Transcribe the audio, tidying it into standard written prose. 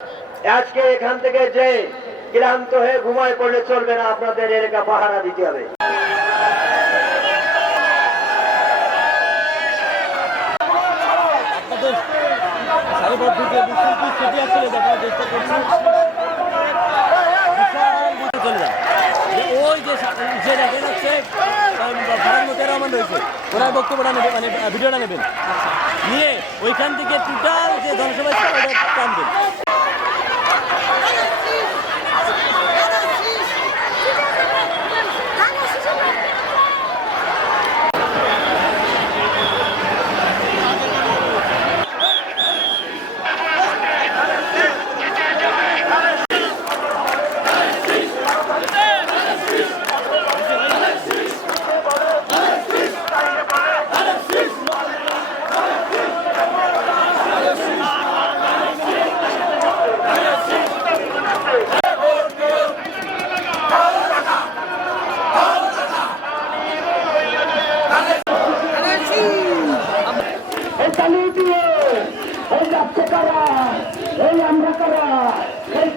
আজকে এখান থেকে যে ক্লান্ত হয়ে ঘুমায় পড়লে চলবে না, আপনাদের এলাকা পাহারা দিতে হবে। ওই যে দেখেন হচ্ছে রহমান রয়েছে, ওরা বক্তব্যটা নেবে, মানে ভিডিওটা নেবেন, নিয়ে ওইখান থেকে টোটাল যে জনসভা ওটা টানবেন। এই আমরা কারা, এই